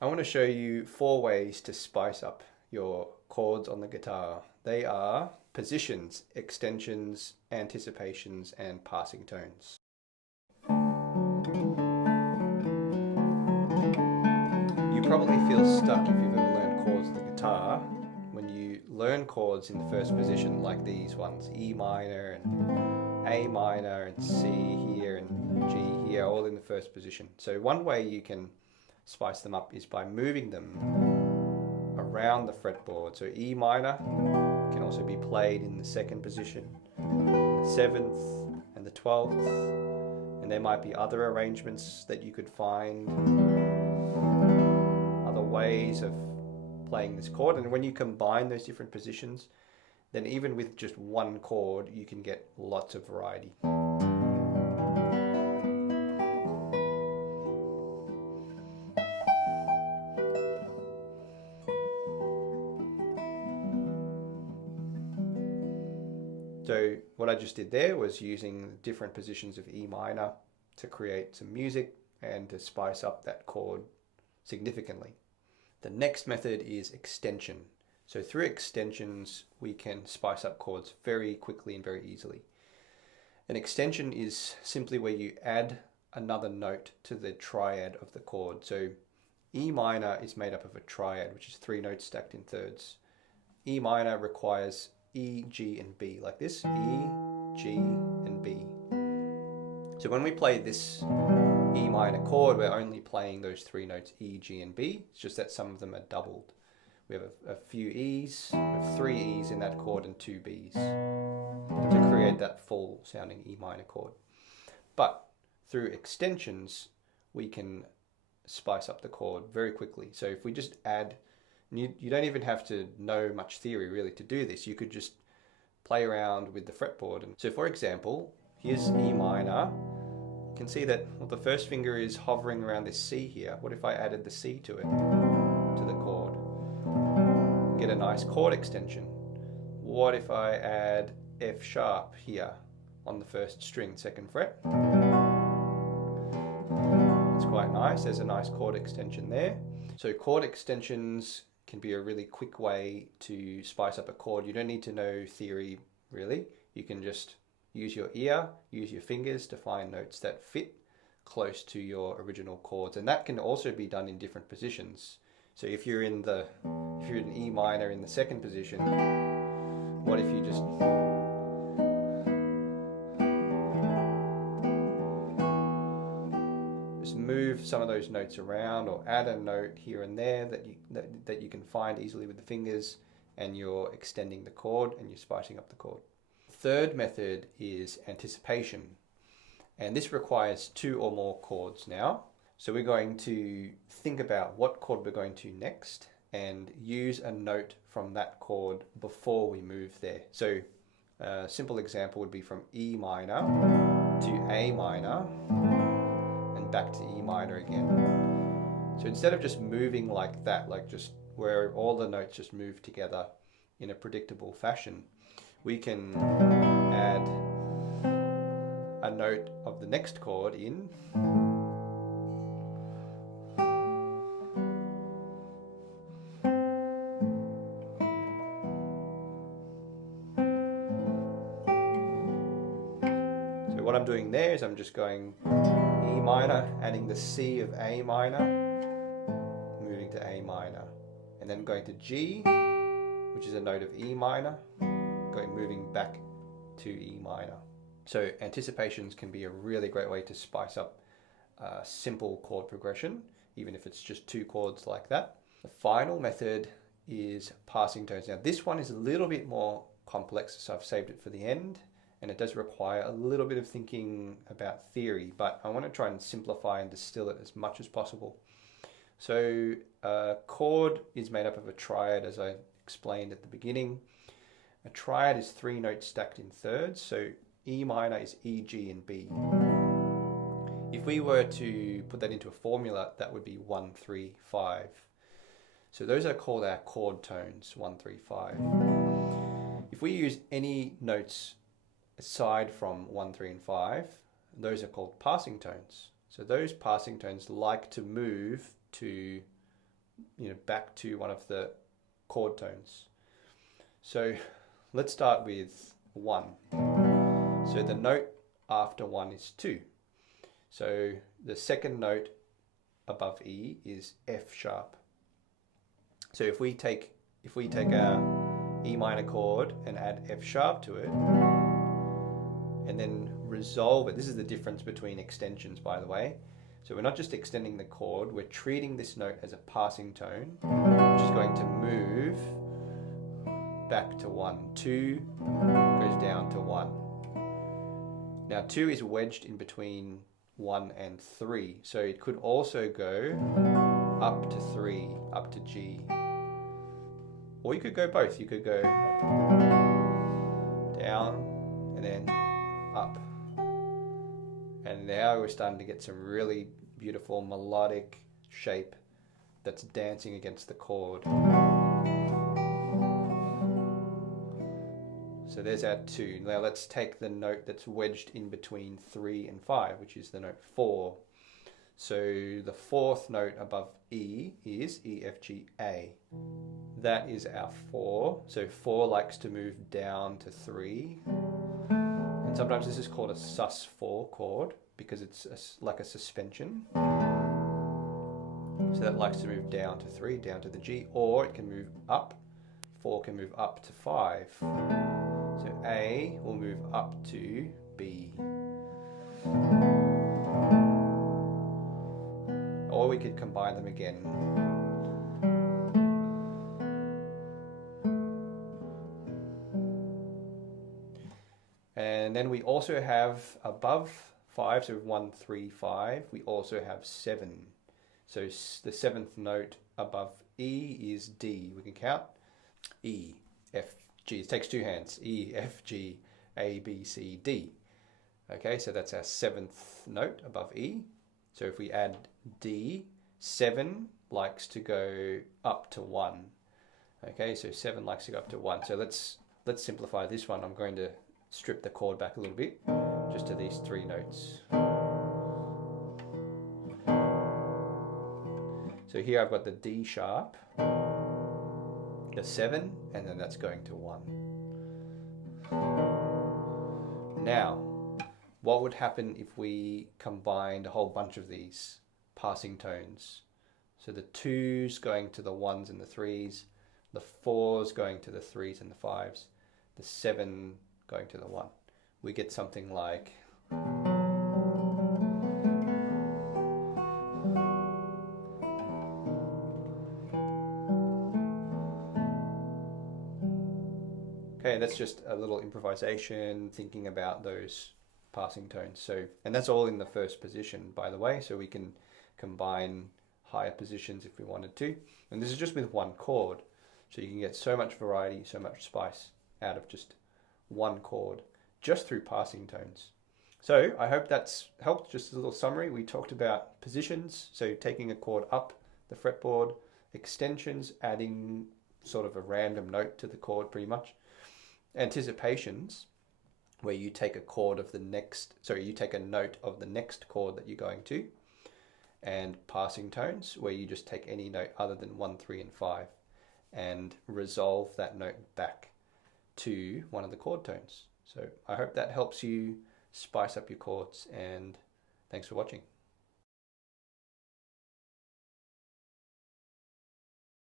I want to show you 4 ways to spice up your chords on the guitar. They are positions, extensions, anticipations, and passing tones. You probably feel stuck if you've ever learned chords on the guitar. When you learn chords in the first position, like these ones, E minor and A minor and C here and G here, all in the first position. So one way you can spice them up is by moving them around the fretboard. So E minor can also be played in the second position, the 7th and the 12th, and there might be other arrangements that you could find, other ways of playing this chord. And when you combine those different positions, then even with just one chord you can get lots of variety. So what I just did there was using different positions of E minor to create some music and to spice up that chord significantly. The next method is extension. So through extensions we can spice up chords very quickly and very easily. An extension is simply where you add another note to the triad of the chord. So E minor is made up of a triad, which is 3 notes stacked in thirds. E minor requires E, G, and B, like this, E, G, and B. So when we play this E minor chord, we're only playing those 3 notes, E, G, and B. It's just that some of them are doubled. We have a few E's, we have 3 E's in that chord and 2 B's to create that full sounding E minor chord. But through extensions, we can spice up the chord very quickly. So if we just add, you don't even have to know much theory really to do this. You could just play around with the fretboard. And so for example, here's E minor. You can see that the first finger is hovering around this C here. What if I added the C to it, to the chord? Get a nice chord extension. What if I add F sharp here on the first string, 2nd fret? It's quite nice. There's a nice chord extension there. So chord extensions can be a really quick way to spice up a chord. You don't need to know theory really. You can just use your ear, use your fingers to find notes that fit close to your original chords. And that can also be done in different positions. So if you're in E minor in the 2nd position, what if you just move some of those notes around, or add a note here and there that you can find easily with the fingers, and you're extending the chord and you're spicing up the chord. Third method is anticipation, and this requires 2 or more chords now. So we're going to think about what chord we're going to next and use a note from that chord before we move there. So a simple example would be from E minor to A minor and back to E minor again. So instead of just moving like that, like just where all the notes just move together in a predictable fashion, we can add a note of the next chord in, so what I'm doing there is I'm just going E minor, adding the C of A minor, moving to A minor, and then going to G, which is a note of E minor, moving back to E minor. So anticipations can be a really great way to spice up a simple chord progression, even if it's just 2 chords like that. The final method is passing tones. Now this one is a little bit more complex, so I've saved it for the end, and it does require a little bit of thinking about theory, but I want to try and simplify and distill it as much as possible. So a chord is made up of a triad, as I explained at the beginning. A triad is 3 notes stacked in thirds, so E minor is E, G, and B. If we were to put that into a formula, that would be 1, 3, 5. So those are called our chord tones, 1, 3, 5. If we use any notes aside from 1, 3, and 5, those are called passing tones. So those passing tones like to move to back to one of the chord tones. So let's start with 1. So the note after 1 is 2. So the second note above E is F sharp. So if we take our E minor chord and add F sharp to it, and then resolve it. This is the difference between extensions, by the way. So we're not just extending the chord, we're treating this note as a passing tone, which is going to move back to 1. 2 goes down to 1. Now 2 is wedged in between 1 and 3, so it could also go up to 3, up to G. Or you could go both. You could go down and then up. And now we're starting to get some really beautiful melodic shape that's dancing against the chord. So there's our 2. Now let's take the note that's wedged in between 3 and 5, which is the note 4. So the fourth note above E is E, F, G, A. That is our 4. So 4 likes to move down to 3. And sometimes this is called a sus4 chord because it's like a suspension. So that likes to move down to 3, down to the G, or it can move up. 4 can move up to 5. So A will move up to B. Or we could combine them again. And then we also have above 5, so 1, 3, 5, we also have 7. So the 7th note above E is D. We can count E, F, G. It takes 2 hands. E, F, G, A, B, C, D. Okay, so that's our 7th note above E. So if we add D, 7 likes to go up to 1. Okay, so 7 likes to go up to 1. So let's simplify this one. I'm going to strip the chord back a little bit, just to these 3 notes. So here I've got the D sharp, the 7, and then that's going to 1. Now, what would happen if we combined a whole bunch of these passing tones? So the 2's going to the 1's and the 3's, the 4's going to the 3's and the 5's, the 7 going to the 1. We get something like okay, that's just a little improvisation, thinking about those passing tones. So, and that's all in the first position, by the way, so we can combine higher positions if we wanted to. And this is just with one chord, so you can get so much variety, so much spice out of just one chord, just through passing tones. So I hope that's helped. Just a little summary. We talked about positions, so taking a chord up the fretboard, extensions, adding sort of a random note to the chord pretty much, anticipations, where you take a chord of the next, sorry, you take a note of the next chord that you're going to, and passing tones, where you just take any note other than 1, 3, and 5 and resolve that note back to one of the chord tones. So I hope that helps you spice up your chords, and thanks for watching.